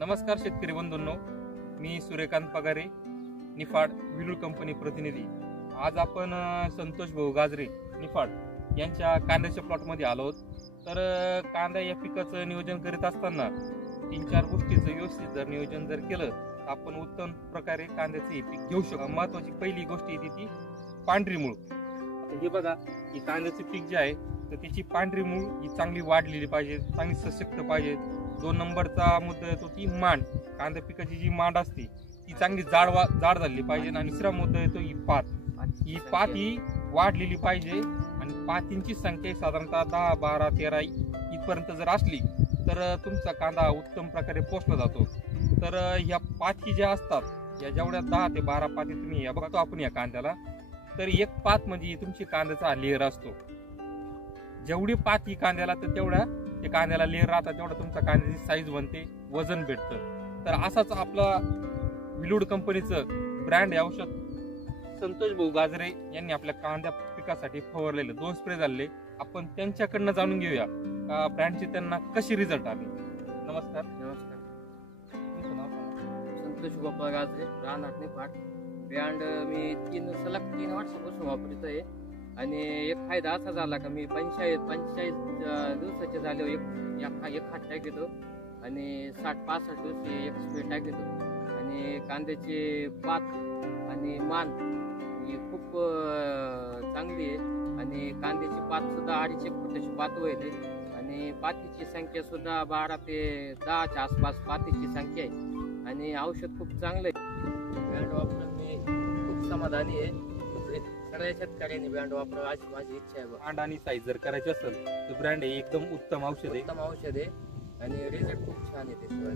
नमस्कार शेतकरी बंधूंनो, मी सूर्यकांत पगारे, निफाड विलूड कंपनी प्रतिनिधी। आज आपण संतोष भाऊ गाजरे निफाड यांच्या कांद्याच्या प्लॉटमध्ये आलो आहोत। तर कांदा या पिकाचं नियोजन करीत असताना 3-4 गोष्टीचं व्यवस्थित जर नियोजन जर केलं तर आपण उत्तम प्रकारे कांद्याचं हे पीक घेऊ शकतो। महत्वाची पहिली गोष्ट येते ती पांढरी मूळ। हे बघा, ही कांद्याचं पीक जे आहे तर त्याची पांढरी मूळ ही चांगली वाढलेली पाहिजे, चांगली सशक्त पाहिजे। 2 नंबरचा मुद्दा येतो ती मांड, कांदा पिकाची जी मांड असते ती चांगली जाड झाली पाहिजे। आणि दुसरा मुद्दा येतो ही पात ही वाढलेली पाहिजे आणि पातींची संख्या साधारणतः 10, 12, 13 इथपर्यंत जर असली तर तुमचा कांदा उत्तम प्रकारे पोचला जातो। तर ह्या पाती ज्या असतात या जेवढ्या 10 ते 12 पाती तुम्ही या बघतो आपण या कांद्याला, तर एक पात म्हणजे तुमची कांद्याचा लेअर असतो। जेवढी पात ही कांद्याला तर तेवढ्या ते कांद्याला लेअर राहतात, तेवढा तुमचा कांद्याची साईज बनते, वजन भेटतं। तर असाच आपला विलूड कंपनीचं ब्रँड आहे औषध संतोष भाऊ गाजरे यांनी आपल्या कांद्या पिकासाठी फवारलेले 2 स्प्रे झाले। आपण त्यांच्याकडनं जाणून घेऊया का ब्रँडचे त्यांना कशी रिझल्ट आले। नमस्कार। तुमचं नाव सांगा। संतोष गोपाळ गाजरे, राहणार निफाड। ब्रँड मी 3 वर्षापासून वापरतोय आणि एक फायदा असा झाला का मी 45 दिवसाचे झाले एक हात टाकतो आणि 60-65 दिवशी एक स्प्रे टाकतो। आणि कांद्याची पात आणि मान ही खूप चांगली आहे आणि कांद्याची पात सुद्धा 2.5 फुटाची पात होईल आणि पातीची संख्या सुद्धा 12 ते 10च्या आसपास पातीची संख्या आहे आणि औषध खूप चांगलं आहे। ब्रँड वापरून मी खूप समाधानी आहे। सगळ्या शेतकऱ्यांनी ब्रँड वापरावं अशी माझी इच्छा आहे। मांड आणि साईज जर करायची असेल तर ब्रँड हे एकदम उत्तम औषध आहे आणि रिझल्ट खूप छान आहे त्याशिवाय।